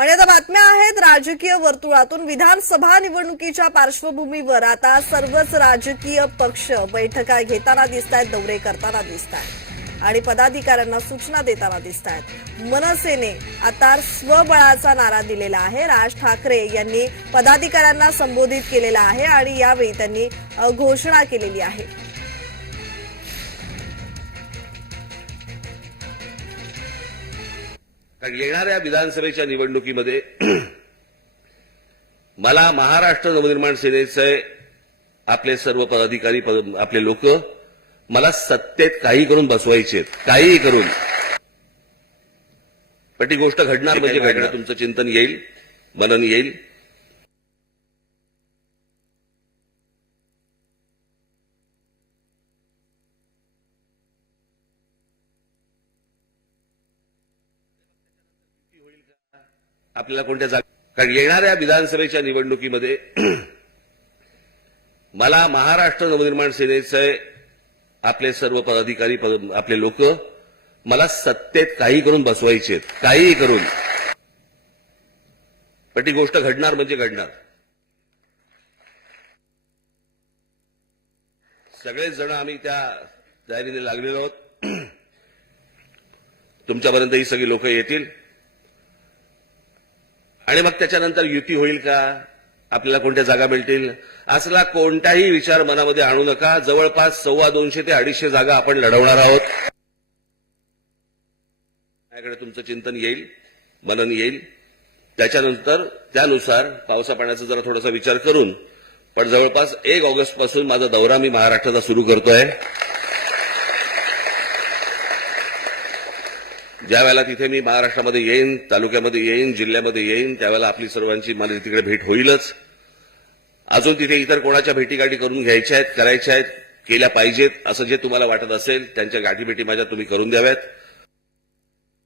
आणि आता बातम्या आहेत राजकीय वर्तुळातून विधानसभा निवडणुकीच्या पार्श्वभूमीवर. आता सर्वच राजकीय पक्ष बैठका घेताना दिसत आहेत दौरे करताना दिसत आहेत आणि पदाधिकाऱ्यांना सूचना देताना दिसत आहेत मनसेने आता स्वबळाचा नारा दिलेला आहे. राज ठाकरे यांनी पदाधिकाऱ्यांना संबोधित केलेला आहे आणि यावेळी त्यांनी घोषणा केलेली आहे. कारण येणाऱ्या विधानसभेच्या निवडणुकीमध्ये मला महाराष्ट्र नवनिर्माण सेनेचे आपले सर्व पदाधिकारी पद- आपले लोक मला सत्तेत काही करून बसवायचे काहीही करून. पण ती गोष्ट घडणार म्हणजे घडणार. तुमचं चिंतन येईल मनन येईल. आपल्याला कोणत्या जागा कारण येणाऱ्या विधानसभेच्या निवडणुकीमध्ये मला महाराष्ट्र नवनिर्माण सेनेचे आपले सर्व पदाधिकारी आपले लोक मला सत्तेत काही करून बसवायचे आहेत. काहीही करून. पण ती गोष्ट घडणार म्हणजे घडणार. सगळेच जण आम्ही त्या तयारीने लागलेलो आहोत. तुमच्यापर्यंत ही सगळी लोक येतील. आणि मग त्याच्यानंतर युती होईल का? आपल्याला कोणत्या जागा मिळतील? असला कोणताही विचार मनामध्ये आणू नका. जवळपास सव्वा दोनशे ते अडीचशे जागा आपण लढवणार आहोत. माझ्याकडे तुमचं चिंतन येईल मनन येईल. त्याच्यानंतर त्यानुसार पावसा पाण्याचा जरा थोडासा विचार करून पण जवळपास एक ऑगस्टपासून माझा दौरा मी महाराष्ट्राचा सुरू करतोय. ज्या वेळेला तिथे मी महाराष्ट्रामध्ये येईन तालुक्यामध्ये येईन जिल्ह्यामध्ये येईन त्यावेळेला आपली सर्वांची मला तिकडे भेट होईलच. अजून तिथे इतर कोणाच्या भेटीगाठी करून घ्यायच्या आहेत करायच्या आहेत केल्या पाहिजेत असं जे तुम्हाला वाटत असेल त्यांच्या गाठीभेटी माझ्या तुम्ही करून द्याव्यात.